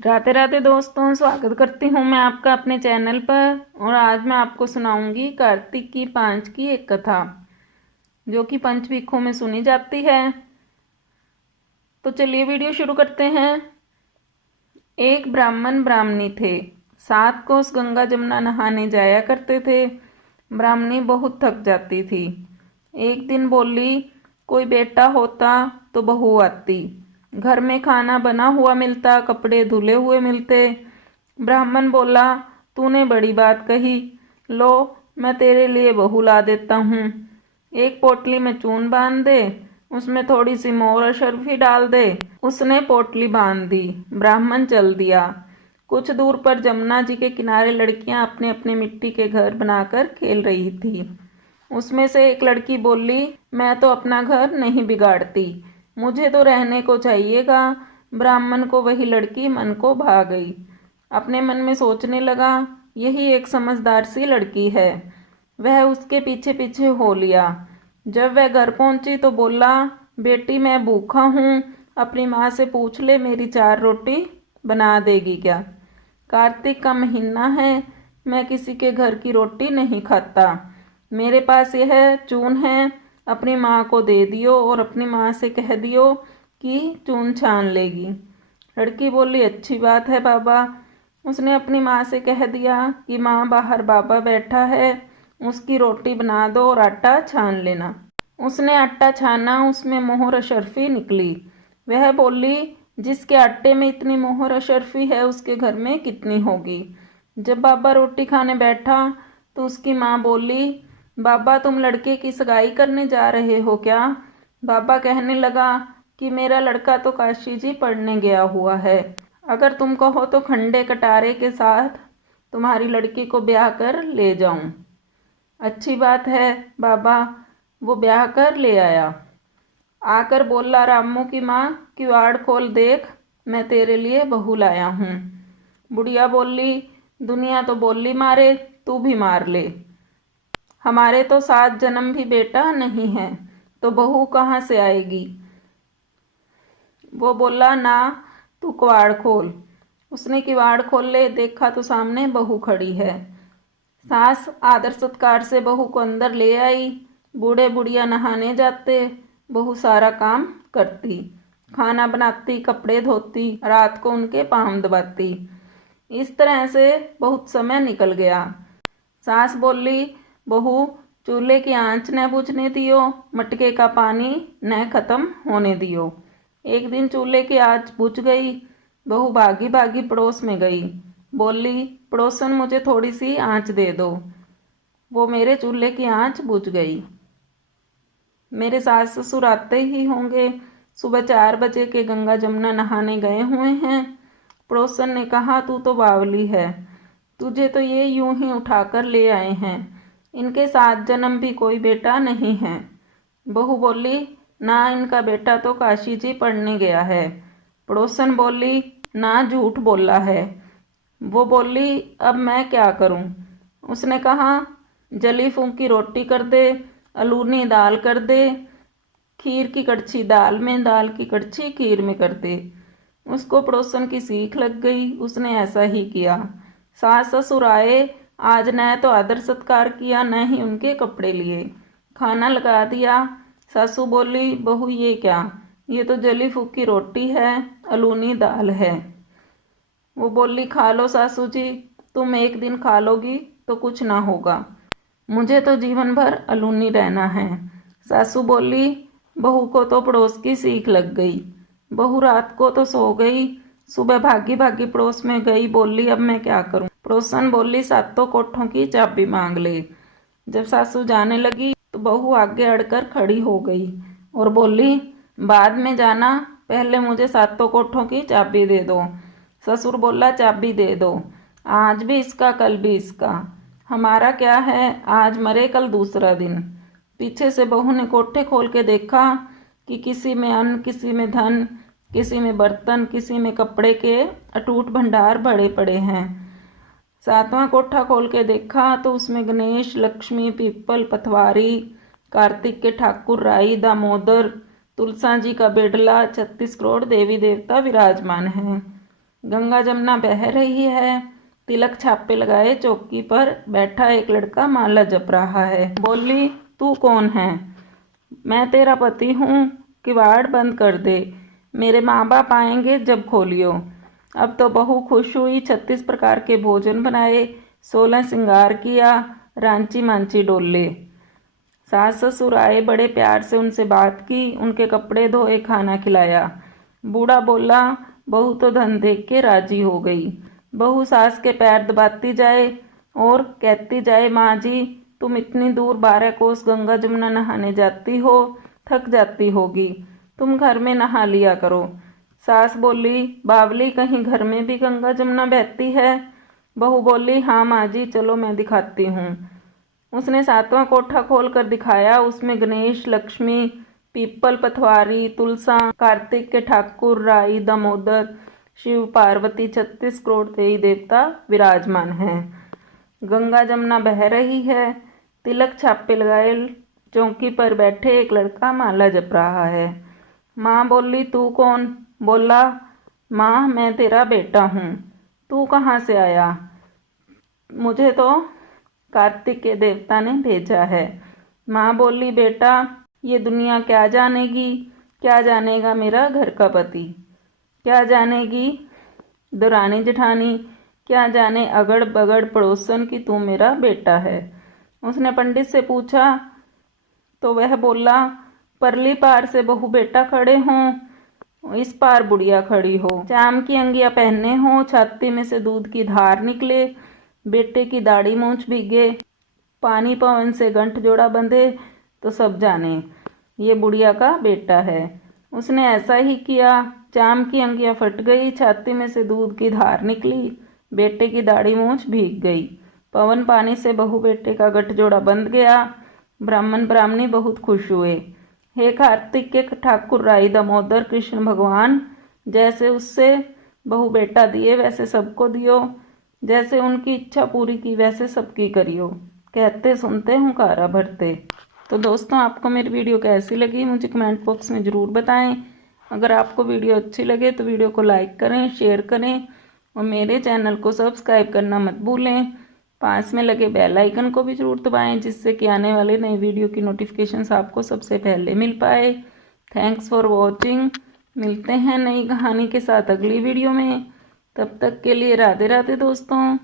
राधे राधे दोस्तों, स्वागत करती हूँ मैं आपका अपने चैनल पर। और आज मैं आपको सुनाऊंगी कार्तिक की 5 की एक कथा, जो कि पंचविखों में सुनी जाती है। तो चलिए वीडियो शुरू करते हैं। एक ब्राह्मण ब्राह्मणी थे। 7 कोस गंगा जमुना नहाने जाया करते थे। ब्राह्मणी बहुत थक जाती थी। एक दिन बोली, कोई बेटा होता तो बहू आती, घर में खाना बना हुआ मिलता, कपड़े धुले हुए मिलते। ब्राह्मण बोला, तूने बड़ी बात कही, लो मैं तेरे लिए बहू ला देता हूँ। एक पोटली में चून बांध दे, उसमें थोड़ी सी मोर और शर्फी डाल दे। उसने पोटली बांध दी, ब्राह्मण चल दिया। कुछ दूर पर जमुना जी के किनारे लड़कियां अपने अपने मिट्टी के घर बनाकर खेल रही थी। उसमें से एक लड़की बोली, मैं तो अपना घर नहीं बिगाड़ती, मुझे तो रहने को चाहिएगा। ब्राह्मण को वही लड़की मन को भा गई। अपने मन में सोचने लगा, यही एक समझदार सी लड़की है। वह उसके पीछे पीछे हो लिया। जब वह घर पहुंची तो बोला, बेटी मैं भूखा हूँ, अपनी माँ से पूछ ले मेरी 4 रोटी बना देगी क्या। कार्तिक का महीना है, मैं किसी के घर की रोटी नहीं खाता। मेरे पास यह चून है, अपनी माँ को दे दियो और अपनी माँ से कह दियो कि चून छान लेगी। लड़की बोली, अच्छी बात है बाबा। उसने अपनी माँ से कह दिया कि माँ बाहर बाबा बैठा है, उसकी रोटी बना दो और आटा छान लेना। उसने आटा छाना, उसमें मोहर अशर्फी निकली। वह बोली, जिसके आटे में इतनी मोहर अशर्फी है उसके घर में कितनी होगी। जब बाबा रोटी खाने बैठा तो उसकी माँ बोली, बाबा तुम लड़के की सगाई करने जा रहे हो क्या। बाबा कहने लगा कि मेरा लड़का तो काशी जी पढ़ने गया हुआ है, अगर तुम कहो तो खंडे कटारे के साथ तुम्हारी लड़की को ब्याह कर ले जाऊं। अच्छी बात है बाबा। वो ब्याह कर ले आया। आकर बोला, रामू की माँ, किवाड़ खोल देख, मैं तेरे लिए बहू लाया हूँ। बुढ़िया बोली, दुनिया तो बोली मारे, तू भी मार ले। हमारे तो 7 जन्म भी बेटा नहीं है, तो बहू कहाँ से आएगी। वो बोला, ना तू किवाड़ खोल। उसने किवाड़ खोल ले, देखा तो सामने बहू खड़ी है। सास आदर सत्कार से बहू को अंदर ले आई। बूढ़े बुढ़िया नहाने जाते, बहू सारा काम करती, खाना बनाती, कपड़े धोती, रात को उनके पाँव दबाती। इस तरह से बहुत समय निकल गया। सास बोली, बहू चूल्हे की आंच न बुझने दियो, मटके का पानी न खत्म होने दियो। एक दिन चूल्हे की आंच बुझ गई। बहू भागी भागी पड़ोस में गई, बोली, पड़ोसन मुझे थोड़ी सी आंच दे दो। वो मेरे चूल्हे की आंच बुझ गई। मेरे सास ससुर आते ही होंगे, सुबह 4 बजे के गंगा जमुना नहाने गए हुए हैं। पड़ोसन ने कहा, तू तो बावली है, तुझे तो ये यूं ही उठाकर ले आए हैं, इनके 7 जन्म भी कोई बेटा नहीं है। बहू बोली, ना इनका बेटा तो काशी जी पढ़ने गया है। पड़ोसन बोली, ना झूठ बोला है। वो बोली, अब मैं क्या करूं। उसने कहा, जली फूंकी रोटी कर दे, अलूनी दाल कर दे, खीर की कड़छी दाल में, दाल की कड़छी खीर में कर दे। उसको पड़ोसन की सीख लग गई, उसने ऐसा ही किया। सास ससुर आए, आज न तो आदर सत्कार किया, न ही उनके कपड़े लिए, खाना लगा दिया। सासू बोली, बहू ये क्या, ये तो जली फूकी रोटी है, अलूनी दाल है। वो बोली, खा लो सासू जी, तुम एक दिन खा लोगी तो कुछ ना होगा, मुझे तो जीवन भर अलूनी रहना है। सासू बोली, बहू को तो पड़ोस की सीख लग गई। बहू रात को तो सो गई, सुबह भागी भागी पड़ोस में गई, बोली, अब मैं क्या करूं। पड़ोसन बोली, 7 कोठों की चाबी मांग ले। जब सासू जाने लगी तो बहू आगे अड़कर खड़ी हो गई और बोली, बाद में जाना, पहले मुझे 7 कोठों की चाबी दे दो। ससुर बोला, चाबी दे दो, आज भी इसका कल भी इसका, हमारा क्या है, आज मरे कल दूसरा दिन। पीछे से बहू ने कोठे खोल के देखा कि किसी में अन्न, किसी में धन, किसी में बर्तन, किसी में कपड़े के अटूट भंडार भरे पड़े हैं। 7वां कोठा खोल के देखा तो उसमें गणेश, लक्ष्मी, पीपल, पथवारी, कार्तिक के ठाकुर, राई, दामोदर, तुलसा जी का बेडला, 36 करोड़ देवी देवता विराजमान हैं। गंगा जमुना बह रही है, तिलक छापे लगाए चौकी पर बैठा एक लड़का माला जप रहा है। बोली, तू कौन है? मैं तेरा पति हूँ, किवाड़ बंद कर दे, मेरे माँ बाप आएंगे जब खोलियो। अब तो बहू खुश हुई, 36 प्रकार के भोजन बनाए, 16 श्रृंगार किया, रांची मांची डोले। सास ससुर आए, बड़े प्यार से उनसे बात की, उनके कपड़े धोए, खाना खिलाया। बूढ़ा बोला, बहू तो धन देख के राजी हो गई। बहू सास के पैर दबाती जाए और कहती जाए, माँ जी तुम इतनी दूर 12 कोस गंगा जमुना नहाने जाती हो, थक जाती होगी, तुम घर में नहा लिया करो। सास बोली, बावली कहीं घर में भी गंगा जमुना बहती है? बहू बोली, हाँ माँ जी, चलो मैं दिखाती हूँ। उसने 7वां कोठा खोल कर दिखाया। उसमें गणेश, लक्ष्मी, पीपल, पथवारी, तुलसा, कार्तिक के ठाकुर, राई, दामोदर, शिव, पार्वती, 36 करोड़ देवी देवता विराजमान हैं। गंगा जमुना बह रही है, तिलक छापे लगाए चौकी पर बैठे एक लड़का माला जप रहा है। माँ बोली, तू कौन? बोला, माँ मैं तेरा बेटा हूँ। तू कहाँ से आया? मुझे तो कार्तिक के देवता ने भेजा है। माँ बोली, बेटा ये दुनिया क्या जानेगी, क्या जानेगा मेरा घर का पति, क्या जानेगी दरानी जेठानी, क्या जाने अगड़ बगड़ पड़ोसन की तू मेरा बेटा है। उसने पंडित से पूछा तो वह बोला, परली पार से बहू बेटा खड़े हों, इस पार बुढ़िया खड़ी हो, चाम की अंगिया पहने हो, छाती में से दूध की धार निकले, बेटे की दाढ़ी मूंछ भीगे, पानी पवन से गंठ जोड़ा बंधे, तो सब जाने ये बुढ़िया का बेटा है। उसने ऐसा ही किया। चाम की अंगिया फट गई, छाती में से दूध की धार निकली, बेटे की दाढ़ी मूंछ भीग गई, पवन पानी से बहू बेटे का गठ जोड़ा बंध गया। ब्राह्मण ब्राह्मणी बहुत खुश हुए। हे कार्तिक के ठाकुर, राई, दामोदर, कृष्ण भगवान, जैसे उससे बहू बेटा दिए वैसे सबको दियो, जैसे उनकी इच्छा पूरी की वैसे सबकी करियो। कहते सुनते हुंकारा भरते। तो दोस्तों, आपको मेरी वीडियो कैसी लगी मुझे कमेंट बॉक्स में ज़रूर बताएं। अगर आपको वीडियो अच्छी लगे तो वीडियो को लाइक करें, शेयर करें और मेरे चैनल को सब्सक्राइब करना मत भूलें। पास में लगे बेल आइकन को भी ज़रूर दबाएं, जिससे कि आने वाले नए वीडियो की नोटिफिकेशंस आपको सबसे पहले मिल पाए। Thanks for watching. मिलते हैं नई कहानी के साथ अगली वीडियो में। तब तक के लिए राधे राधे दोस्तों।